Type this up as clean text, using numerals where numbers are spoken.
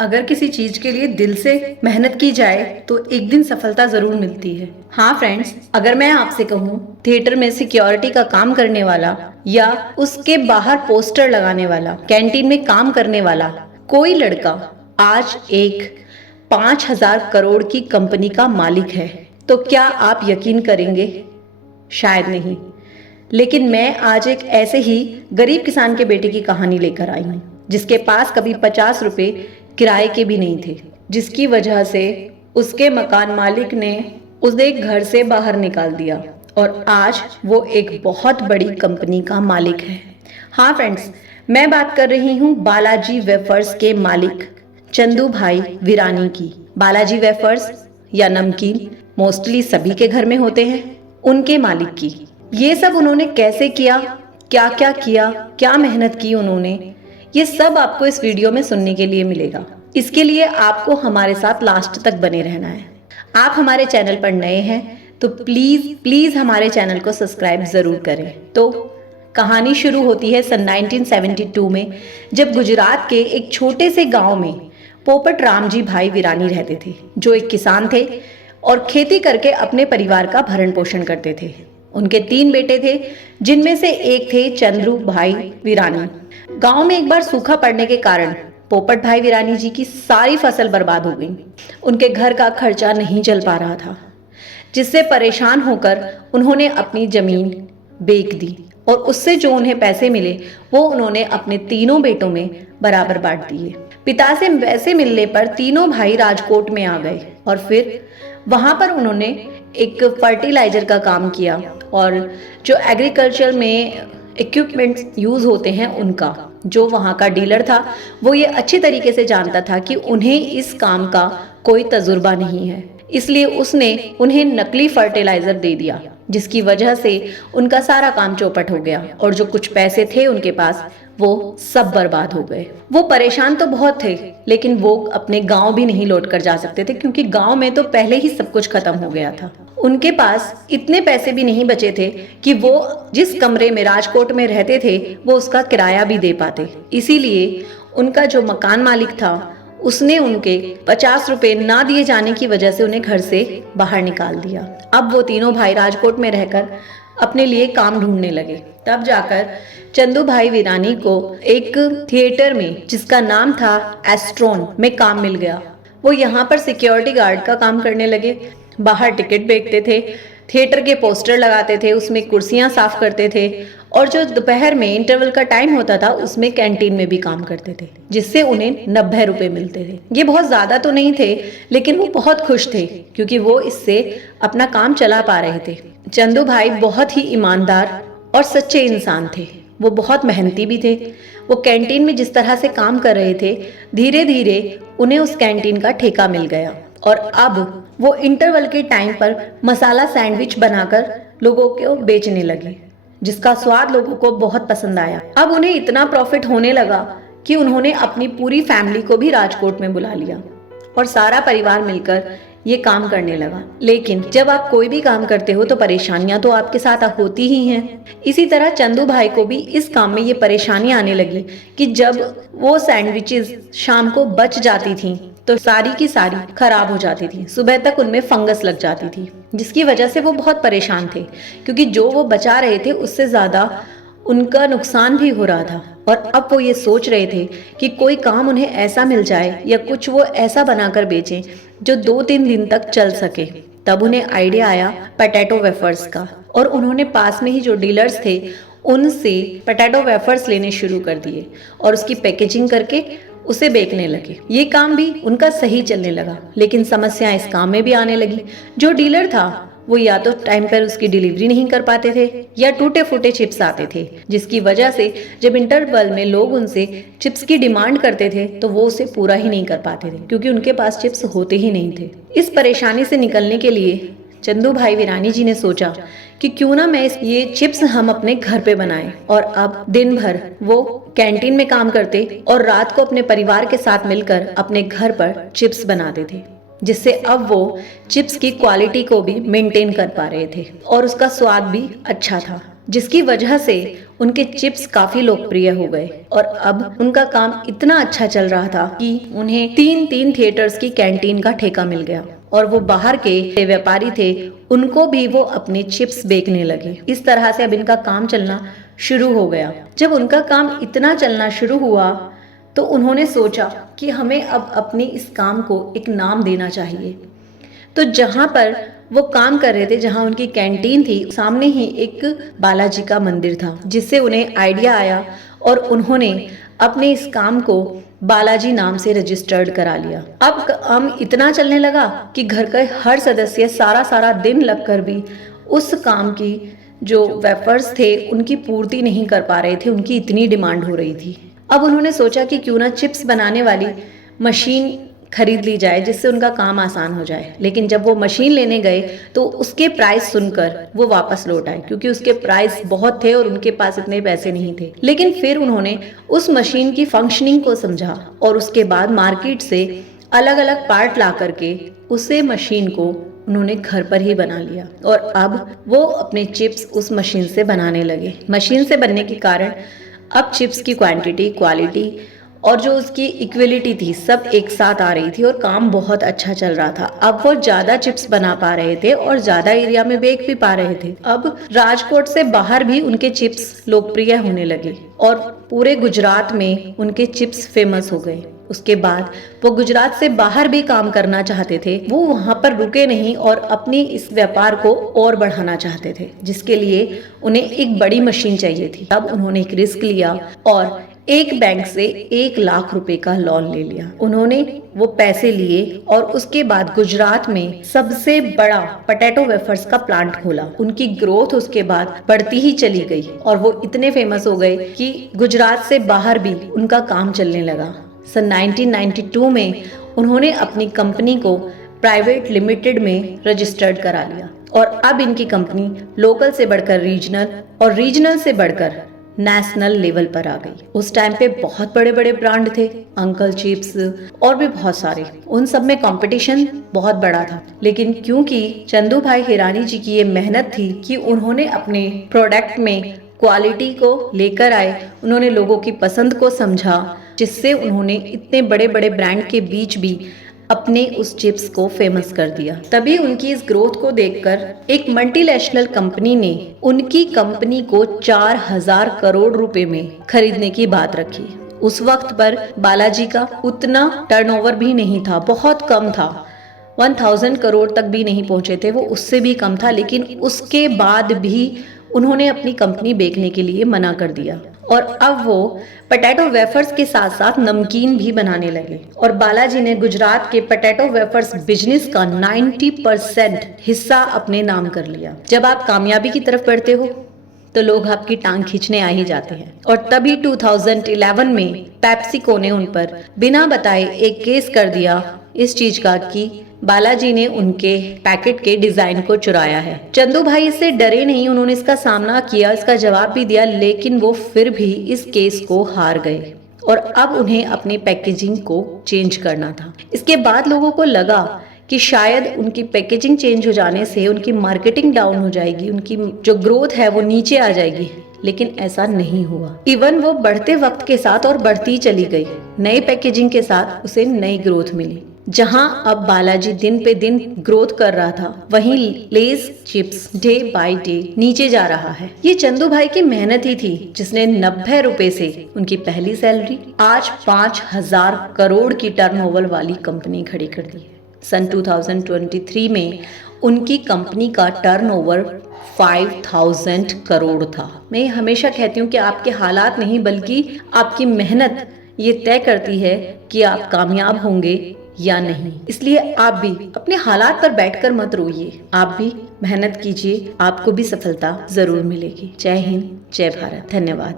अगर किसी चीज के लिए दिल से मेहनत की जाए तो एक दिन सफलता जरूर मिलती है। हाँ फ्रेंड्स, अगर मैं आपसे कहूँ थिएटर में सिक्योरिटी का काम करने वाला या उसके बाहर पोस्टर लगाने वाला, कैंटीन में काम करने वाला कोई लड़का आज एक 5,000 करोड़ की कंपनी का मालिक है, तो क्या आप यकीन करेंगे? शायद नहीं। लेकिन मैं आज एक ऐसे ही गरीब किसान के बेटे की कहानी लेकर आई हूँ, जिसके पास कभी 50 रुपए किराए के भी नहीं थे, जिसकी वजह से उसके मकान मालिक ने उसे घर से बाहर निकाल दिया और आज वो एक बहुत बड़ी कंपनी का मालिक है। हाँ फ्रेंड्स, मैं बात कर रही हूँ बालाजी वेफर्स के मालिक चंदू भाई वीरानी की। बालाजी वेफर्स या नमकीन मोस्टली सभी के घर में होते हैं। उनके मालिक की ये सब उन्होंने कैसे किया, क्या क्या किया, क्या मेहनत की उन्होंने, ये सब आपको इस वीडियो में सुनने के लिए मिलेगा। इसके लिए आपको हमारे साथ लास्ट तक बने रहना है। आप हमारे चैनल पर नए हैं तो प्लीज प्लीज हमारे चैनल को सब्सक्राइब जरूर करें। तो कहानी शुरू होती है सन 1972 में, जब गुजरात के एक छोटे से गांव में पोपट रामजी भाई वीरानी रहते थे, जो एक किसान थे और खेती करके अपने परिवार का भरण पोषण करते थे। उनके 3 बेटे थे, जिनमें से एक थे चंद्रू भाई वीरानी। गांव में एक बार सूखा पड़ने के कारण पोपट भाई वीरानी जी की सारी फसल बर्बाद हो गई। उनके घर का खर्चा नहीं चल पा रहा था, जिससे परेशान होकर उन्होंने अपनी जमीन बेच दी और उससे जो उन्हें पैसे मिले वो उन्होंने अपने तीनों बेटों में बराबर बांट दिए। पिता से पैसे मिलने पर तीनों भाई राजकोट में आ गए और फिर वहां पर उन्होंने एक फर्टिलाइजर का काम किया और जो एग्रीकल्चर में इक्विपमेंट्स यूज होते हैं उनका, जो वहाँ का डीलर था वो ये अच्छी तरीके से जानता था कि उन्हें इस काम का कोई तजुर्बा नहीं है, इसलिए उसने उन्हें नकली फर्टिलाइजर दे दिया, जिसकी वजह से उनका सारा काम चौपट हो गया और जो कुछ पैसे थे उनके पास वो सब बर्बाद हो गए। वो परेशान तो बहुत थे, लेकिन वो अपने गांव भी नहीं लौट कर जा सकते थे, क्योंकि गांव में तो पहले ही सब कुछ खत्म हो गया था। उनके पास इतने पैसे भी नहीं बचे थे कि वो जिस कमरे में राजकोट में रहते थे वो उसका किराया भी दे पाते। इसीलिए उनका जो मकान मालिक था उसने उनके 50 रुपए ना दिए जाने की वजह से उन्हें घर से बाहर निकाल दिया। अब वो तीनों भाई राजकोट में रहकर अपने लिए काम ढूंढने लगे। तब जाकर चंदू भाई वीरानी को एक थिएटर में, जिसका नाम था एस्ट्रोन, में काम मिल गया। वो यहाँ पर सिक्योरिटी गार्ड का काम करने लगे। बाहर टिकट बेचते थे, थिएटर के पोस्टर लगाते थे, उसमें कुर्सियां साफ करते थे और जो दोपहर में इंटरवल का टाइम होता था उसमें कैंटीन में भी काम करते थे, जिससे उन्हें 90 रुपए मिलते थे। ये बहुत ज्यादा तो नहीं थे, लेकिन वो बहुत खुश थे क्योंकि वो इससे अपना काम चला पा रहे थे। चंदू भाई बहुत ही ईमानदार और सच्चे इंसान थे। वो बहुत मेहनती भी थे। वो कैंटीन में जिस तरह से काम कर रहे थे, धीरे धीरे उन्हें उस कैंटीन का ठेका मिल गया और अब वो इंटरवल के टाइम पर मसाला सैंडविच बनाकर लोगों को बेचने लगे, जिसका स्वाद लोगों को बहुत पसंद आया। अब उन्हें इतना प्रॉफिट होने लगा कि उन्होंने अपनी पूरी फैमिली को भी राजकोट में बुला लिया और सारा परिवार मिलकर ये काम करने लगा। लेकिन जब आप कोई भी काम करते हो तो परेशानियां तो आपके साथ होती ही हैं। इसी तरह चंदू भाई को भी इस काम में ये परेशानी आने लगी कि जब वो सैंडविचेस शाम को बच जाती थी तो सारी की सारी खराब हो जाती थी। सुबह तक उनमें फंगस लग जाती थी, जिसकी वजह से वो बहुत परेशान थे, क्योंकि जो वो बचा रहे थे उससे ज्यादा उनका नुकसान भी हो रहा था। और अब वो ये सोच रहे थे कि कोई काम उन्हें ऐसा मिल जाए या कुछ वो ऐसा बनाकर बेचें जो 2-3 दिन तक चल सके। तब उन्हें आइडिया आया पोटैटो वेफर्स का और उन्होंने पास में ही जो डीलर्स थे उनसे पोटैटो वेफर्स लेने शुरू कर दिए और उसकी पैकेजिंग करके उसे बेचने लगे। ये काम भी उनका सही चलने लगा, लेकिन समस्या इस काम में भी आने लगी। जो डीलर था वो या तो टाइम पर उसकी डिलीवरी नहीं कर पाते थे या टूटे फूटे चिप्स आते थे, जिसकी वजह से जब इंटरवल में लोग उनसे चिप्स की डिमांड करते थे तो वो उसे पूरा ही नहीं कर पाते थे, क्योंकि उनके पास चिप्स होते ही नहीं थे। इस परेशानी से निकलने के लिए चंदू भाई वीरानी जी ने सोचा कि क्यों ना ये चिप्स हम अपने घर पे बनाएं। और अब दिन भर वो कैंटीन में काम करते और रात को अपने परिवार के साथ मिलकर अपने घर पर चिप्स बनाते थे, जिससे अब वो चिप्स की क्वालिटी को भी मेंटेन कर पा रहे थे और उसका स्वाद भी अच्छा था। जिसकी वजह से उनके चिप्स काफी लोकप्रिय हो गए और अब उनका काम इतना अच्छा चल रहा था कि उन्हें 3 थिएटर्स की कैंटीन का ठेका मिल गया और वो बाहर के व्यापारी थे, उनको भी वो अपने चिप्स बेचने लगे। इस तरह से अब इनका काम चलना शुरू हो गया। जब उनका काम इतना चलना शुरू हुआ तो उन्होंने सोचा कि हमें अब अपने इस काम को एक नाम देना चाहिए। तो जहाँ पर वो काम कर रहे थे, जहाँ उनकी कैंटीन थी, सामने ही एक बालाजी का मंदिर था, जिससे उन्हें आइडिया आया और उन्होंने अपने इस काम को बालाजी नाम से रजिस्टर्ड करा लिया। अब काम इतना चलने लगा कि घर का हर सदस्य सारा दिन लगकर भी उस काम की जो वेफर्स थे उनकी पूर्ति नहीं कर पा रहे थे, उनकी इतनी डिमांड हो रही थी। अब उन्होंने सोचा कि क्यों ना चिप्स बनाने वाली मशीन खरीद ली जाए जिससे उनका काम आसान हो जाए। लेकिन जब वो मशीन लेने गए तो उसके प्राइस सुनकर वो वापस लौट आए, क्योंकि उसके प्राइस बहुत थे और उनके पास इतने पैसे नहीं थे। लेकिन फिर उन्होंने उस मशीन की फंक्शनिंग को समझा और उसके बाद मार्केट से अलग अलग पार्ट ला करके उसे मशीन को उन्होंने घर पर ही बना लिया और अब वो अपने चिप्स उस मशीन से बनाने लगे। मशीन से बनने के कारण अब चिप्स की क्वांटिटी, क्वालिटी और जो उसकी इक्वलिटी थी सब एक साथ आ रही थी और काम बहुत अच्छा चल रहा था। अब वो ज्यादा चिप्स बना पा रहे थे और ज्यादा एरिया में बेच भी पा रहे थे। अब राजकोट से बाहर भी उनके चिप्स लोकप्रिय होने लगे और पूरे गुजरात में उनके चिप्स फेमस हो गए। उसके बाद वो गुजरात से बाहर भी काम करना चाहते थे। वो वहां पर रुके नहीं और अपनी इस व्यापार को और बढ़ाना चाहते थे, जिसके लिए उन्हें एक बड़ी मशीन चाहिए थी। तब उन्होंने एक रिस्क लिया और एक बैंक से 1 लाख रुपए का लोन ले लिया। उन्होंने वो पैसे लिए और उसके बाद गुजरात में सबसे बड़ा पोटैटो वेफर्स का प्लांट खोला। उनकी ग्रोथ उसके बाद बढ़ती ही चली गई और वो इतने फेमस हो गए कि गुजरात से बाहर भी उनका काम चलने लगा। सन 1992 में उन्होंने अपनी कंपनी को प्राइवेट लिमिटेड में रजिस्टर्ड करा लिया और अब इनकी कंपनी लोकल से बढ़कर रीजनल और रीजनल से बढ़कर नेशनल लेवल पर आ गई। उस टाइम पे बहुत बड़े बड़े ब्रांड थे, अंकल चिप्स और भी बहुत सारे। उन सब में कंपटीशन बहुत बड़ा था, लेकिन क्योंकि चंदू भाई हिरानी जी की ये मेहनत थी कि उन्होंने अपने प्रोडक्ट में क्वालिटी को लेकर आए, उन्होंने लोगों की पसंद को समझा, जिससे उन्होंने इतने बड़े बड़े ब्रांड के बीच भी अपने उस चिप्स को फेमस कर दिया। तभी उनकी इस ग्रोथ को देखकर एक मल्टीनेशनल कंपनी ने उनकी कंपनी को 4000 करोड़ रुपए में खरीदने की बात रखी। उस वक्त पर बालाजी का उतना टर्नओवर भी नहीं था, बहुत कम था, 1000 करोड़ तक भी नहीं पहुंचे थे, वो उससे भी कम था। लेकिन उसके बाद भी उन्होंने अपनी कंपनी बेचने के लिए मना कर दिया और अब वो पोटैटो वेफर्स के साथ साथ नमकीन भी बनाने लगे और बालाजी ने गुजरात के पोटैटो वेफर्स बिजनेस का 90% हिस्सा अपने नाम कर लिया। जब आप कामयाबी की तरफ बढ़ते हो तो लोग आपकी टांग खींचने आ ही जाते हैं और तभी 2011 में पेप्सिको ने उन पर बिना बताए एक केस कर दिया इस चीज का कि बालाजी ने उनके पैकेट के डिजाइन को चुराया है। चंदू भाई इससे डरे नहीं, उन्होंने इसका सामना किया, इसका जवाब भी दिया, लेकिन वो फिर भी इस केस को हार गए और अब उन्हें अपनी पैकेजिंग को चेंज करना था। इसके बाद लोगों को लगा कि शायद उनकी पैकेजिंग चेंज हो जाने से उनकी मार्केटिंग डाउन हो जाएगी, उनकी जो ग्रोथ है वो नीचे आ जाएगी, लेकिन ऐसा नहीं हुआ। इवन वो बढ़ते वक्त के साथ और बढ़ती चली गई। नई पैकेजिंग के साथ उसे नई ग्रोथ मिली। जहां अब बालाजी दिन पे दिन ग्रोथ कर रहा था, वहीं Lay's chips day by day नीचे जा रहा है। ये चंदू भाई की मेहनत ही थी जिसने 90 रुपए से उनकी पहली सैलरी आज 5000 करोड़ की टर्नओवर वाली कंपनी खड़ी कर दी है। सन 2023 में उनकी कंपनी का टर्नओवर 5000 करोड़ था। मैं हमेशा कहती हूँ कि आपके हालात नहीं बल्कि आपकी मेहनत ये तय करती है कि आप कामयाब होंगे या नहीं। इसलिए आप भी अपने हालात पर बैठकर मत रोइए, आप भी मेहनत कीजिए, आपको भी सफलता जरूर मिलेगी। जय हिंद, जय भारत, धन्यवाद।